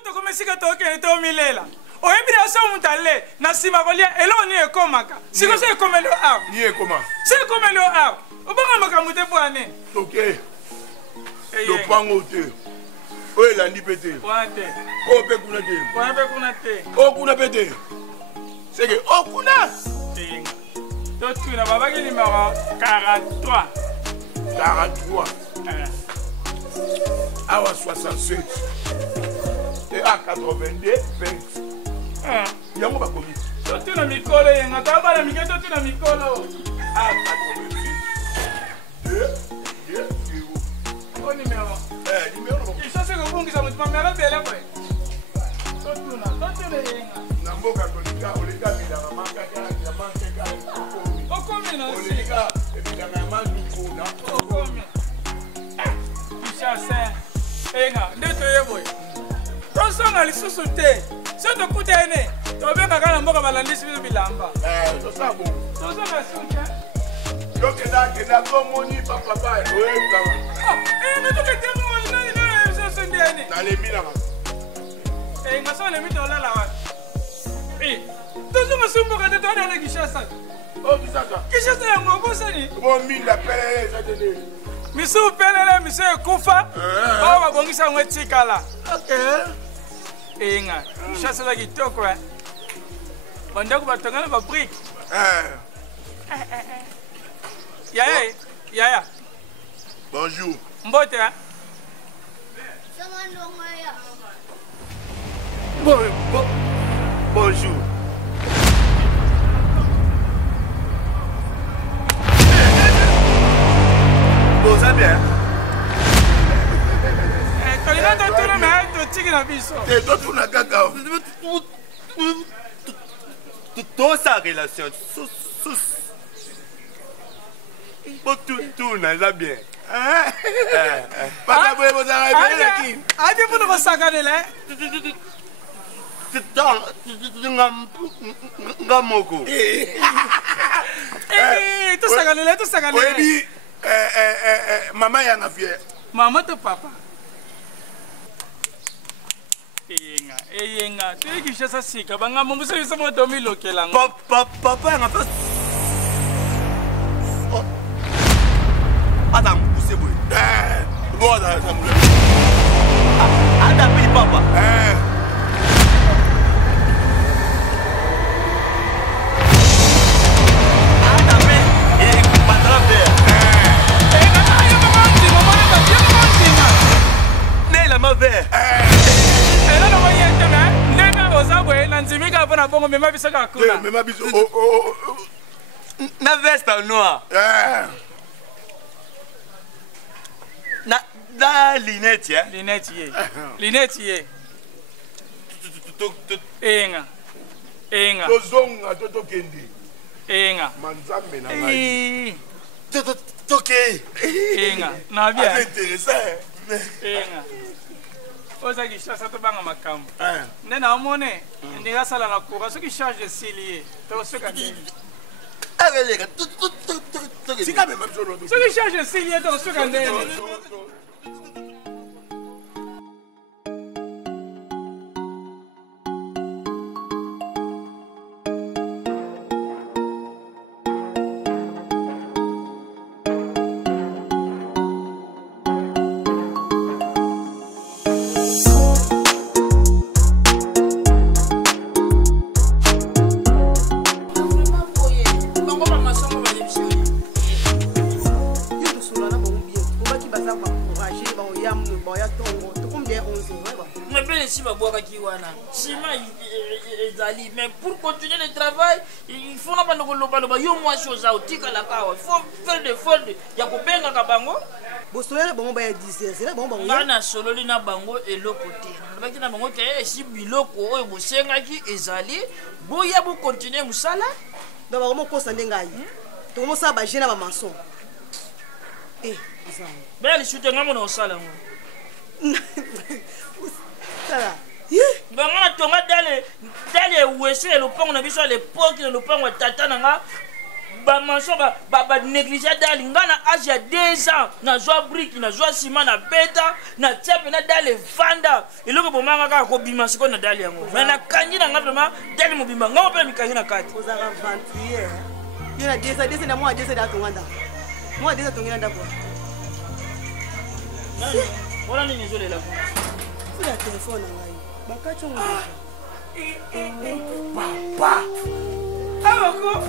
moto comme si que tu es milela. O ebi na so mutale na sima kolia elo ni ekomaka. Siko se ekomelo a. Ni ekoma. Se ekomelo a. O banga makamute bwane. OK. Do pango te. O elandi pete. Wante. O pe kuna te. Wa pe kuna te. O kuna pete. C'est que o kuna. Tinga. To tuna baba ke numéro 43. 43. Awa 67. Et à 82, 20. Yango ba komi. To tuna mikolo yenga to bala miketo tuna mikolo. À 82, 2, 0. O numéro. Numéro. Kisha se kubungisa mutima mera bele boy. To tuna yenga. Namboka kolika olika bila manga ya manga. Okomi na si. Olika bila manga kuna. Okomi. Kisha se. Enga, ndeto yeboy. To songa lisusu te. Se to kutene. To benga kana mboka balandisi biso bilamba. To ça bon. To songa sunja. Yo keda ko moni papa ba. Oui, papa. Mais to kete mo na so sundene. Na le mina. Enga so le mito la wa. To songa sumboka te to na Kishasa. Oh, Kishasa. Kishasa ya ngobosa ni. Bon minda pele ça te. Misu pelele misu kufa. Oh babongisa ngwetikala. OK. Enga, Kishasa la kitoko eh. Bandako batongana ba brick. Yaya. Bonjour. Mbote hein. Bonjour. Vous allez bien? Tolina to tuna me to tiki na biso. Et toi tu n'as qu'à Dans sa relation, tout n'a bien. Pas de vous arriver qui? Adi pour nous sacanele. Ngamoko. To sacanele. Oui, maman y en a fier. Maman to papa. Eyenga. Tu es Kishasa sika banga mumbusa biso mo domi lokelanga. Papa n'a pas. Attends, poussez moi. Bon, ça me Attends, papa. Na veste noire. Na lunette, hein? Lunette. Enga. Tozonga toto kendi. Enga. Manzambe na ngai. Toké. Enga. Na bien. C'est intéressant. Enga. Oza Kishasa to banga makambo. Nena amone ndinga sala na kura soki charge de silier. To soka ndini. Avec les C'est quand même un jour. Soki charge de silier to soka ndini. Mais pour continuer le travail, il faut pas nous il faut faire des efforts. Il y a combien de bango? Bosolo bango ba 10 heures, bango na solo na bango eloko te. Na bango te si biloko oyo bosengaki ezali, boya bo continuer musala. Donc vraiment ko sande ngai. To mo sa ba jena ba maçon. Ça. Ben les shooter ngamo na osala ngo. Ça. Banga tonga dale wese le pongo na biso le poki le pongo tata nanga manso négligé dali nga na âge ya 2 ans nazwa brique nazwa ciment na beta na tia pena dali evanda eloko bomanga kaka kobima sikoyo na dali yango me nakangi na nga vraiment dali mobimba nga mopena mikangi na kati ozaka ventrier ye na desa na mwa desa datonga ndako mwa desa tongela ndako wana nini ezolela fula telefone na ngai bakati ongo Papa.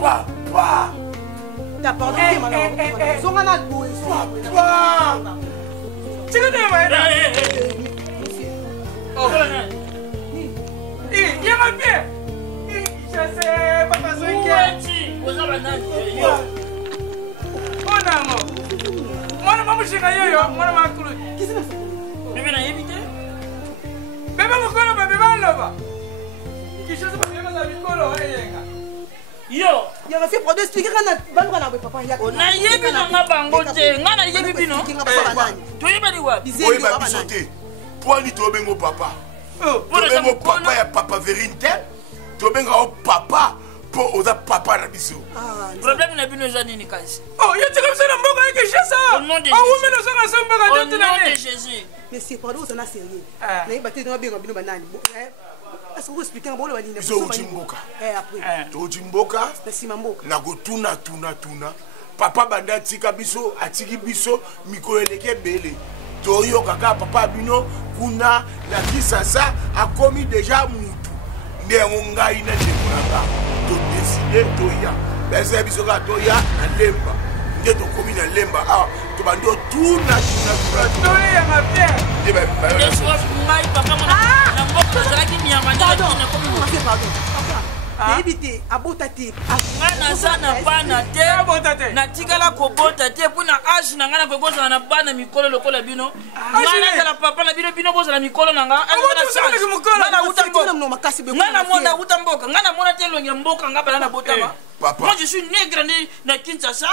Papa. T'as pardonné, madame. Zongana boue. Papa. Tu connais moi là? Oh. Il y a ma pied. Je sais pas ta soirée. Vous avez un yo. Oh non. Moi na mamu shika yo, moi na makulu. Qu'est-ce que ça fait? Bébé na yebite. Bébé mukolo bébé baloba. Kisha se bébé na mikolo eyenga. Yo, il a fait pour expliquer quand on a papa ya. On a yebi na bango te, nga na yebi bino. To yeba ni wapi? Oui, ba bisoté. Toi ni to bengo papa. To bengo papa ya papa Verinte. To bengo papa pour oza papa na biso. Problème na bino za nini kazi? Oh, yo tu comme ça na mboka yake Jésus. Au nom de Jésus. Ah, oui, mais nous sommes ensemble Au quand tu nom de n'es. Jésus. Mais c'est pas ça na sérieux. Na yeba te no bengo bino banani. Est-ce que vous expliquez un bolo balina? Biso uchimboka. Après. To uchimboka. C'est mamboka. Na go tuna. Papa banda tika biso, atiki biso mikolo eleke bele. To yo kaka papa bino kuna na kisasa akomi déjà mutu. Ndengo ngai na ndekolanga. To décider to ya. Bese biso ka to ya na lemba. Nde to komi na lemba. Ah, to bando tuna. To ya ma pierre. Ye ba ba. Laisse moi papa mon. Na mboko zaki nyama na kina komi. Pardon. Éviter abota te. Ngana sana bana te. Abota te. Na tikala ko bota te puna age na ngana ko goza na bana mikolo lokola bino. Ngana la papa na bino goza na mikolo na nga. Ngana utamboka. Ngana mona utamboka. Ngana mona te longe mboka ngaba na botama. Moi je suis né grandi na Kinshasa.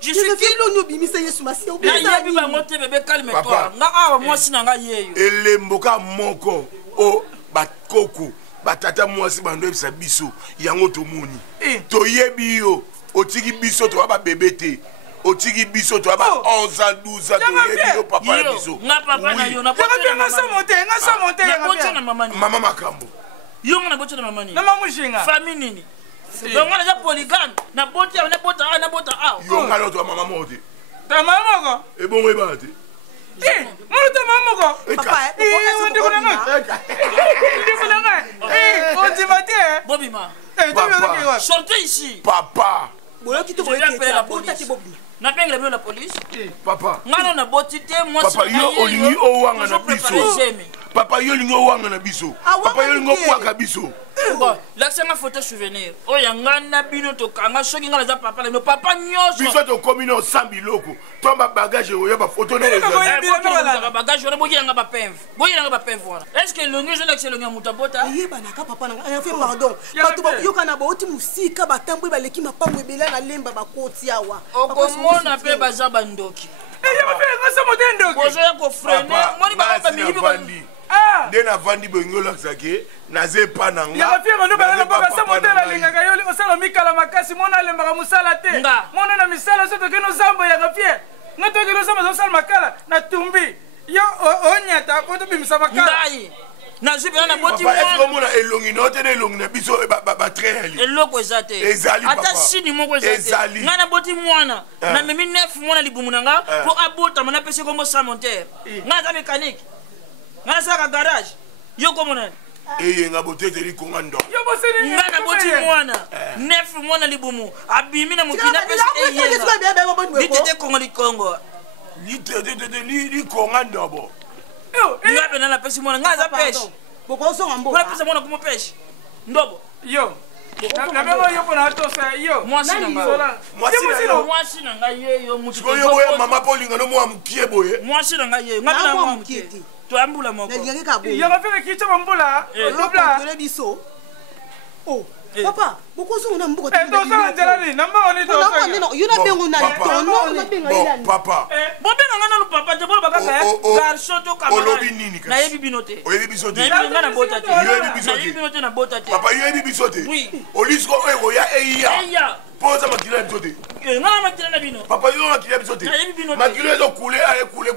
Je suis qui l'on oublie ça Yesu Masia oublie. Na yebi ba ngote bébé calme-toi. Nga awa mwasi na nga yeyo. Ele mboka moko o bakoko. Batata mwasi bando ebisa biso yango tomoni toyebi yo otiki biso to ba bébé te otiki biso to ba 11 ans 12 ans toyebi yo papa na biso nga papa na yo na bote na mama ni mama makambo yo na bote na mama ni na mamu shinga famille nini donc on a déjà polygame na bote na bota yo ngalo to mama mote ta mama ko e bon e ba te Mwana ta mama ko papa on dit on dit maté Bobima sortez ici papa bolo ki to je vais appeler la police n'appelle la police papa ngana na botité moi papa yo olingi o wanga na biso papa yo lingo wanga na biso papa yo lingo kwaka biso bon laissez-moi photo souvenir o yangana bino to kanga soki ngala za papa le papa nyoso biso to komino sambi loko tomba bagage oya ba photo na bagage on boki yanga ba penv wana est-ce que longi je l'accès longi mutabota yeba na ka papa na fait pardon bato ba yoka na ba oti musika batambo ba leki mapango ebela na lemba bakoti awa okomona pe baza bandoki bozo ya ko freiner moni ba milibi nde na vandi bongola sake na zepa na nga ya fiero no bana baba sa modela linga yo osala mikala makasi mona lembaka musala te mona na misala soto keno zambo ya gafie ngato keno zambo zo sala makala na tumbi yo onyata ko to bimisa makala ndai na zibe na boti mwana est-ce que mona elongi note na elongi na biso ba treli eloko ezate ezali papa ata sini moko ezate ngana boti mwana na memi 9 mwana libumu nanga po abota mona pese kombo sa monteur ngana za mécanique ngana sa garage yo komona eyenga boteteli konga ndo yo boseni ngana boti mwana 9 mwana libumu abimi na mukina pese eyenga litete kongo likongo litete konga ndobo yo apena na pese mwana ngana za pêche boko so ngambo ngana pese mwana komo pêche ndobo yo na bego yo pona tosa yo mwasi na nga yeyo mutu ko yo boya mama polinga no mwa mukie boye mwasi na nga yeyo ngana na mwa mukie to ambula moko na linga ka bo yo ngafika kicha mbula lobla tole biso oh papa okozonga mboka tosala nzela nini nambangani yo nabengo nani papa bobenga nga nanu papa te bolo bakaka garso to olobi nini nayebi bino te oyebi biso te nga na bota te nayebi bino te na bota te papa yoyebi biso te olisiko oyo koya eya mpo oza makila ya biso te nga na makila na bino papa yo makila ya biso te makila ezokule ayekule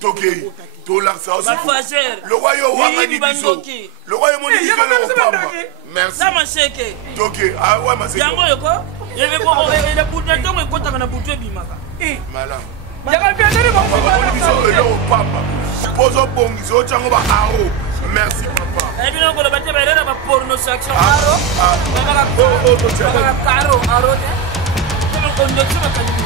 toke tolakisa osi lokwa yo wangani biso lokwa yo moni biso lokopamba merci samasheke toke awa maseke yango yoko yebe butu ntongo ekotaka na butu ebimaka malamu yakapia moni biso elokopamba mpo ozobongisa otyango ba aro merci papa ebino koloba te baelena baporno section aro babaka karo aro te ondokisi bakanyi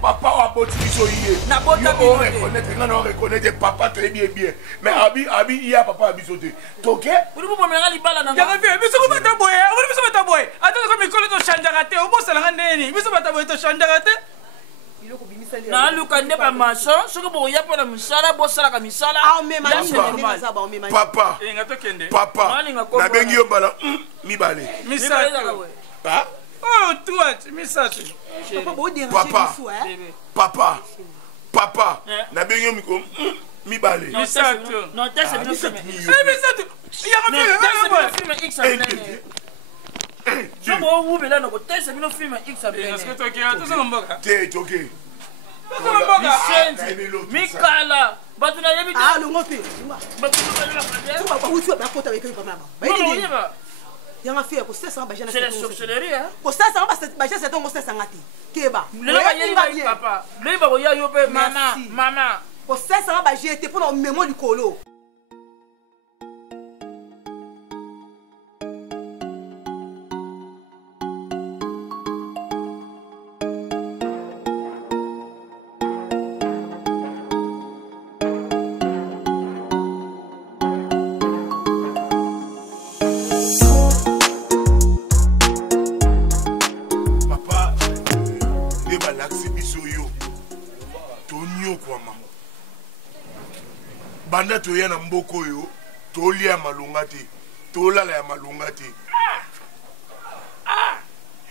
papa aboti biso ye nga na oreconnaître papa toyebi ebien mais abi iya papa ya biso te toke olibobomelanga libala na biso kobata boye omoni biso bata boye atako mikolo toshanjaka te obosalanga ndeni biso bata boye toshanjaka te naluka nde bamaso soki bokoya mpo na misala bosalaka misala papa nabengi yo mbala mibale papa nabengi yo miko mibale mikala bato nayebi yanga fie kosesanga bajana c'est la sorcellerie hein kosesanga bajana c'est donc kosesanga te keba lelo bayeli papa lelo bakoya yo pe mama kosesanga bajana te mpona omemo likolo banda toya na mboko oyo tolia malunga te tolala ya malunga te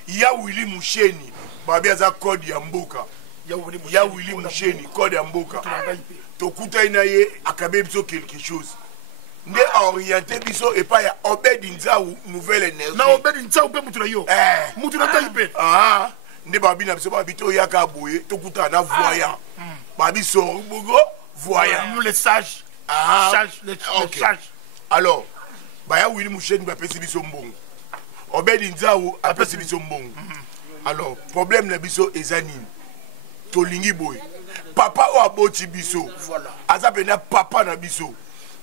ya Willy Musheni babi aza code ya mboka ya Willy Musheni code ya mboka tokuta ina ye akabe biso quelque chose nde orienté biso et pas ya Obed Nzau nouvelle énergie na Obed Nzau pe mutuna yo mutuna taipe nde babi na biso babi to ya ka boye tokuta na voyant babi so bogo voyant nous les sages les sages alors baya Willy Musheni ba pesi biso mbongo Obed Nzau apesi biso mbongo alors problème na biso ezanini tolingi boye papa o aboti biso voilà aza pena papa na biso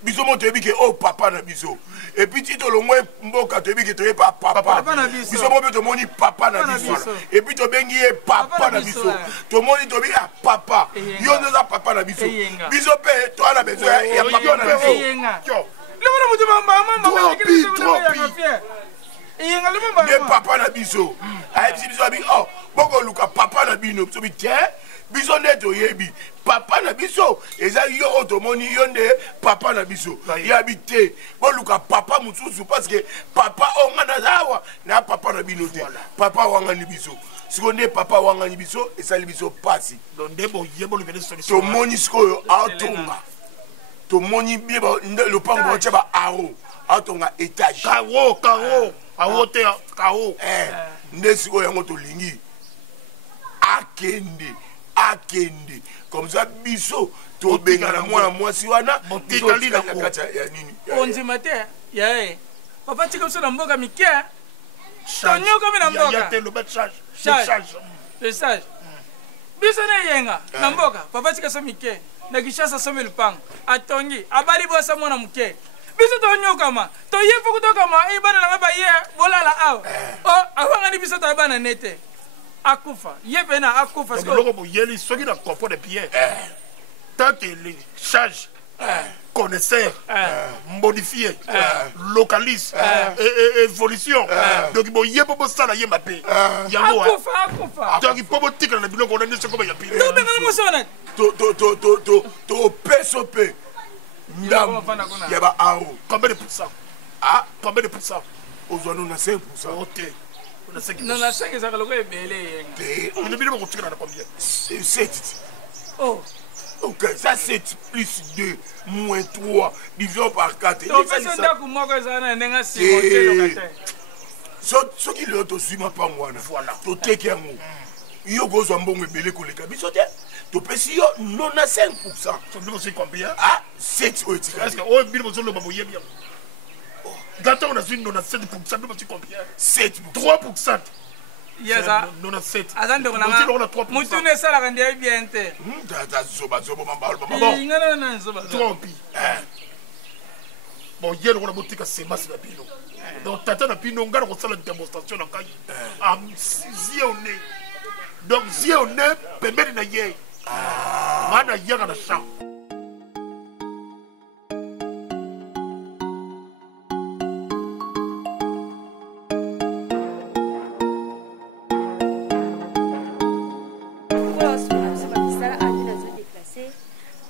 biso mo toyebi ke o papa na biso et puis ti tolongwe mboka toyebi ke toye pa papa biso mo pe tomoni papa na biso et puis tobengi ye papa na biso tomoni tobi a papa yo nza papa na biso biso pe to ana besoin ya papa na biso le bona mutu mama ye papa na biso ayebisi biso abi oh boko luka papa na bino biso bi tiens biso nde toyebi papa na biso eza yo oyo tomoni yo nde papa na biso yabi te boluka papa mosusu parce que papa oyo nga naza awa na papa na bino te papa wangani biso siko nde papa wangani biso esali biso pasi tomoni sikoyo aotonga tomoni bie lopango otya ba aro aotonga étage karo awo te karo nde sikoyo yango tolingi akende comme ça biso tobenga na mwana mwasi wana onzima te yae papa tika biso na mboka mike tonyokomi na mboka le sage biso ne yenga na mboka papa tika so mike na Kishasa somi lupango atongi abali bosa mwana muke biso tonyokama toyefu kutokama ibana na ngaba ye bolala awa o awangani biso tabana nete akufa yebena akufa parce que loko boyeli soki na confort de bien tant que les charges connaisseur modifié localise évolution donc boye bobo sala ye mape yango akufa donc bobo tikala na biloko na nso ko ba ya pile to benga musona to peso pe ndambo ya ba ao. Combien de pourcents? Ah, combien de pourcents? Aux on a 5%. Ok. On a 5%. Non, 5 ça le est belé. On est bien on tire dans combien? C'est 7. Oh. Ok, ça 7 plus 2 moins 3 division par 4. Donc ça ndako moko ça na nenga si hotel locataire. Ce qui le to suit ma pas moi voilà. To take yango. Yo go zo mbongo belé ko le kabiso te. To pesi yo non à 5%. Ça nous c'est combien? Ah, 7 est-ce que oh bien besoin le baboyer bien. Quand on a vu non à 7%, nous c'est combien? 7 3%. Yes ça. Non à 7. Azande ko na. Mutu ne sala ka ndie bien te. Da zoba mambalo bon. Ngana na zoba. Trompi. Bon hier on a monté que c'est masse la pino. Donc tata na pino ngara ko sala démonstration na kai. Am zione. Donc zione pembeni na ye. Mana yanga na champ.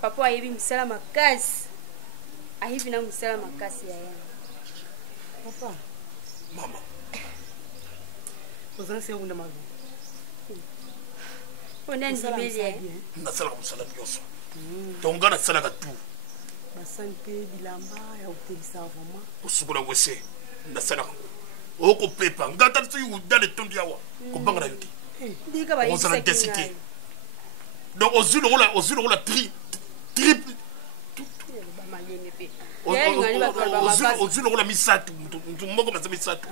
Papa ayebi misala makasi. Ayebi na misala makasi ya yana. Papa. Mama. Ozan se una malu. Ona ndimeli. Na sala musala nyoso. Tonga na sala ka tu. Basan pe bilamba ya utelisa vraiment. Usukura wese. Na sala. Oko pepa ngata tsu udale tondi yawa. Ko banga na yuti. Ndika ba yisa. On s'en décidé. Donc aux la triple la misatu moko maza misatu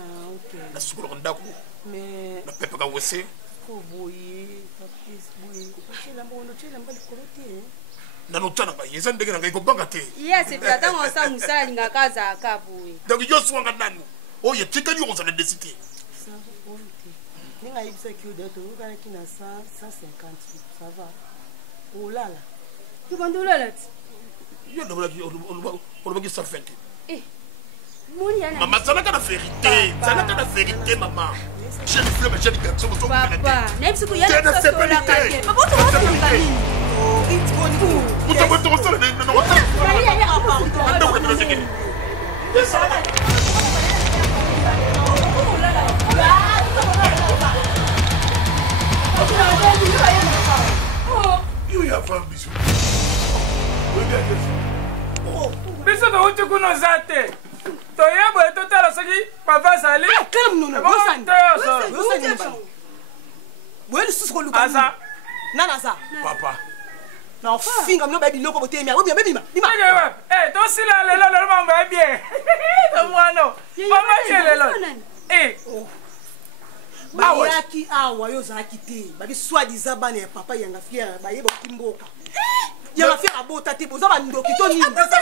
na sukuru ndako mais na pepe ka wese ko boye papis boye chela mbono chela mbali kolote na notana ba yesa ndenge na ngai ko banga te yes et puis on sa musala linga kaza ka boye donc yo swanga nanu oye tikali on s'en décidé ça bonté ninga ibisa ki odato kana kina 150 ça va olala tu bandolala yo on va ça fait maman ça n'a qu'à vérité ça n'a qu'à vérité maman j'ai le flemme j'ai le garçon papa même si il y a ça c'est pas la papa tu vas faire une biso touti kuna oza te toyeba totala soki papa azali aza papa finga mino babiloko botemi bima tosila lelo lelo mambo ya bien tomwana mamatie lelo bayaki awa yo ozalaki te babi soi-disant bana ya papa yanga fiere bayeba oti mboka yanga fiere abota te boza bandoki to nini aboto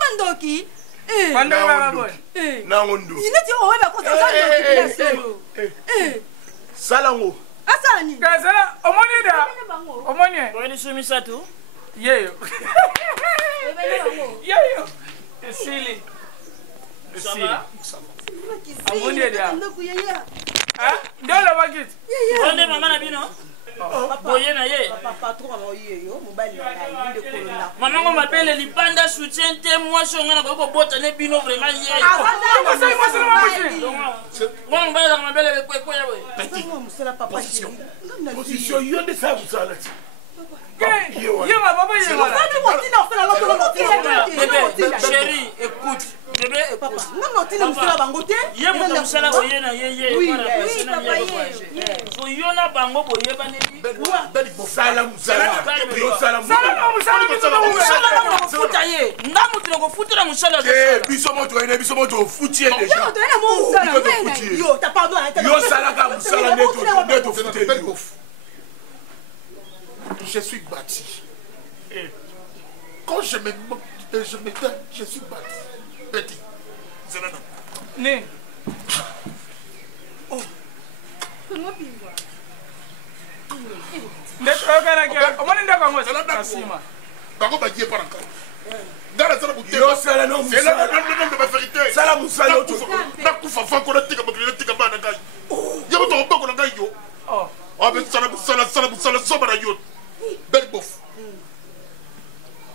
bandoki nango ndo ineti oyeba koza salango asani kazala omoni da omoni oyeni sumisatu yeyo yeyo esili amoni da ndio la bagit onde mama na bino boye na ye mama ngo mapele libanda soutien te moi shonga na ko bota ne bino vraiment ye bon ba la mapele ko ya we position yo de ça vous allez yo papa chérie écoute bébé papa non tina musala bango te ye mo musala boye na ye so yo na bango boye bane salam futa ye ndamu tino ko futura musala biso moto futie déjà yo ta pardon yo salaka musala neto futie je suis bâti et quand je me je suis bâti petit zelana ne oh comment pingwa ndekana ke omoni ndako ngo sima bako ba die paranka dara sala buté yo sala no c'est la de la vérité sala musala to na kufa fa ko tika bakile tika bana ngai yo to bako ngai yo oh abe sala soba na yo bel bof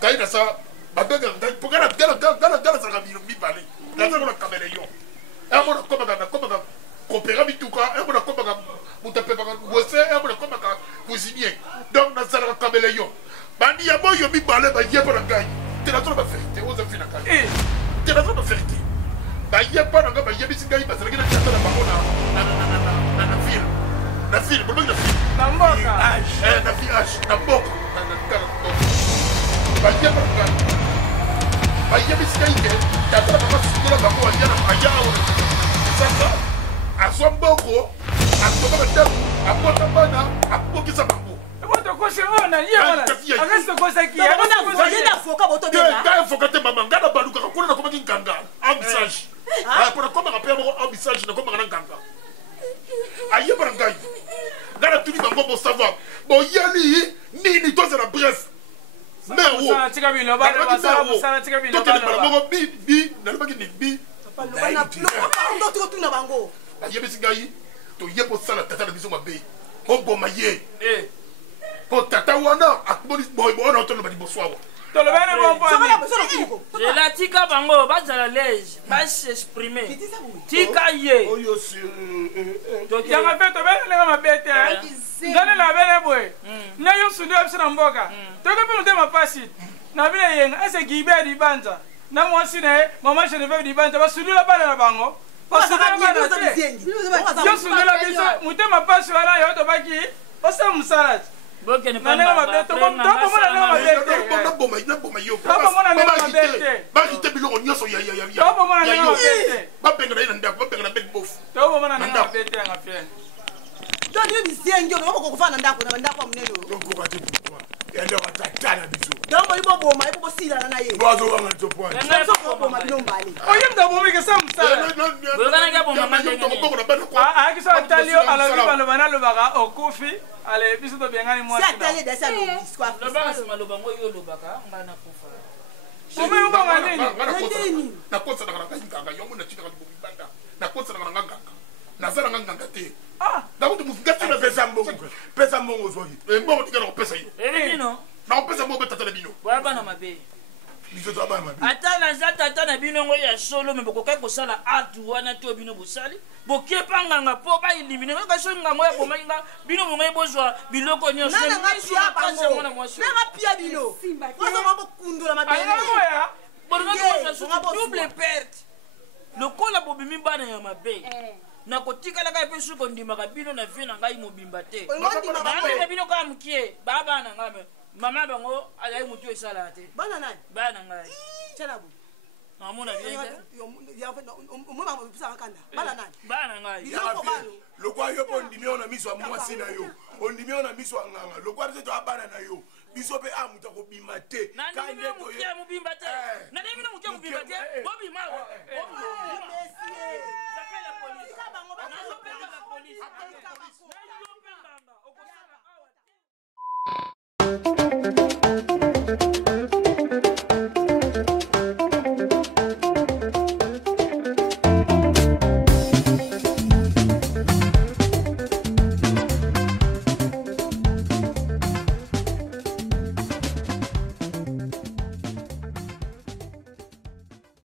kaida sa babenga pokana gana zaka mibale nazala na caméléon emona komaka kopera bituka emona komaka mutapepaka wose emona komaka cuisinier donc nazalaka caméléon bandi ya boyo mibale bayepa na ngai te nazala baverité oza fi na ngai te nazala baverité bayepa na ngai bayebisi ngai bazalaki na tiata na bango na ville na ville bolobaki na ville na mboka na village na mboka bayepa na ngai bayebisi ngai ke tiata na bango asikola bango ayawa sasa azwa mboko akobaka ntango akota bana akokisa bango avoka te mama ngai na balukaka kuna nakomaki nganga ambisage mpona komaka mpe moko ambisage nakomaka na nganga ayeba na ngai ngai natuni bango bosavoir boyeli nini tozala bref merotokende moko bi nalobaki ni bi ayebisi ngai toye kosala tata na biso mabe oboma ye po tata wana akuboli boyona otoloba liboso awa tika bango bazala lege basexprime tika ye yanga mpe tobenelenga mabe te ngane na bene boye na yo sundi ya biso na mboka toke mpe motema pasi na bine yenga ese gibe ya libanja na mwasi na ye mama Geneviève libanja basundila bana na bango yo sundila biso motema pasi wana yo tobaki osala mosala bakite biloko nyonso babenga na ye na ndako babenga na beli bofu oyemda bomike sa mosalaakisotali alobi baloba nalobaka okufi ale biso tobengani mwasiomeyobanga nini nakosanaka na ngai nganga yongo natinaka libomi banda nakosanaka na nga nganga nazalanga nganga te nakuti pesa mbongo ozwaki mbongo tika nakopesa yo nakopesa mbongo betata na bino bana mabe biso toza bana mabe ata naza tata na bino ngo ya solo me bokokai kosala art wana te bino bosali bokepa nganga mpo baelimine kaka so ngango ya bomaki nga bino bongai bozwa biloko nyonso double perte lokola bobimi bana ya mabe nakotikalaka mpe soki ondimaka bino na vie na ngai mobimba te baameka bino kaka mokie babana ngai mama bango azali motu esalaka te bana ngai namona bana ngai lokwa yo mpo ondimi yo na miso ya mwasi na yo ondimi yo na miso ya nganga lokwa biso toya bana na yo biso mpe amuta kobima te mobimba te nademina moke mobimba te bobima la police.